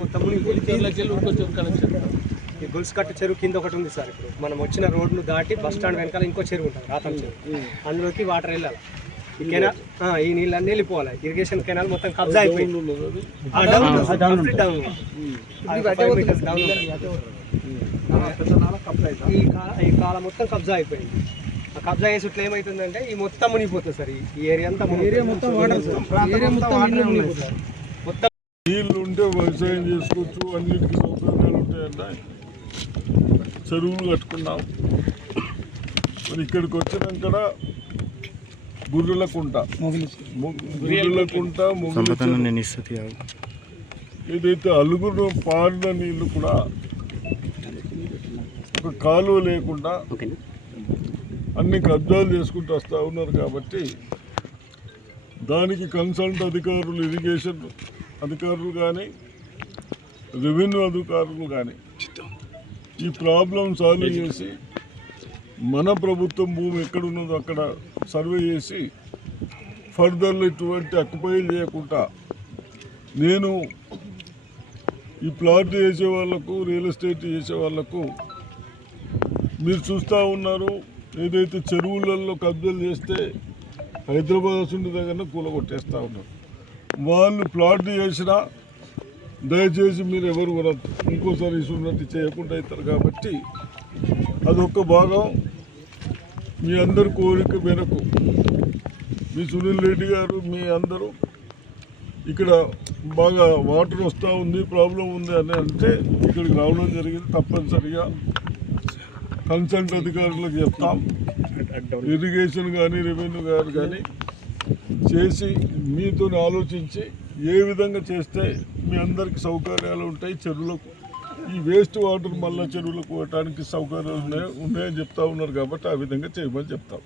మొత్తం ఈ గుల్స్కట్ట చెరువు కింద ఒకటి ఉంది సార్. ఇప్పుడు మనం వచ్చిన రోడ్ను దాటి బస్ స్టాండ్ వెనకాల ఇంకో చెరువు ఉంటుంది, రాతం చెరువు. అందులోకి వాటర్ వెళ్ళాలి. ఈ కెనాల్ ఈ నీళ్ళన్నీ వెళ్ళిపోవాలి. ఇరిగేషన్ కెనాల్ మొత్తం కబ్జా అయిపోయింది. ఈ కాలం మొత్తం కబ్జా అయిపోయింది. ఆ కబ్జా చేసేట్లు ఏమవుతుందంటే ఈ మొత్తం మునిగిపోతుంది సార్. ఈ ఏరియా అంతా మొత్తం నీళ్ళు ఉంటే వ్యవసాయం చేసుకోవచ్చు, అన్నిటికీ సౌకర్యాలు ఉంటాయంట. చెరువులు కట్టుకున్నాం. మరి ఇక్కడికి వచ్చినాక గుర్రెలకుంట ఏదైతే అలుగురు పారిన నీళ్లు కూడా ఒక కాలువ లేకుండా అన్ని కబ్జాలు చేసుకుంటూ వస్తూ ఉన్నారు. కాబట్టి దానికి కన్సల్ట్ అధికారులు, ఇరిగేషన్ అధికారులు కానీ, రెవెన్యూ అధికారులు కానీ ఈ ప్రాబ్లం సాల్వ్ చేసి మన ప్రభుత్వం భూమి ఎక్కడున్నదో అక్కడ సర్వే చేసి ఫర్దర్లో ఇటువంటి అక్యుపైలు చేయకుండా, నేను ఈ ప్లాట్ చేసే వాళ్ళకు, రియల్ ఎస్టేట్ చేసే వాళ్ళకు మీరు చూస్తూ ఉన్నారు, ఏదైతే చెరువులలో కబ్జాలు చేస్తే హైదరాబాద్ ఉండే దగ్గర కూలగొట్టేస్తూ ఉన్నారు. వాళ్ళు ప్లాట్ చేసినా దయచేసి మీరు ఎవరు కూడా ఇంకోసారి ఇసున్నట్టు చేయకుండా అవుతారు. కాబట్టి అదొక భాగం. మీ అందరి కోరిక మేరకు మీ సునీల్ రెడ్డి గారు, మీ అందరూ ఇక్కడ బాగా వాటర్ వస్తూ ఉంది, ప్రాబ్లం ఉంది అని అంటే ఇక్కడికి రావడం జరిగింది. తప్పనిసరిగా కన్సల్ట్ అధికారులకు చెప్తాం. ఇరిగేషన్ కానీ, రెవెన్యూ గారు కానీ చేసి మీతో ఆలోచించి ఏ విధంగా చేస్తే మీ అందరికీ సౌకర్యాలు ఉంటాయి. చెరువులకు ఈ వేస్ట్ వాటర్ మళ్ళీ చెరువులకు పోవటానికి సౌకర్యాలు ఉన్నాయని చెప్తా ఉన్నారు. కాబట్టి ఆ విధంగా చేయమని చెప్తాం.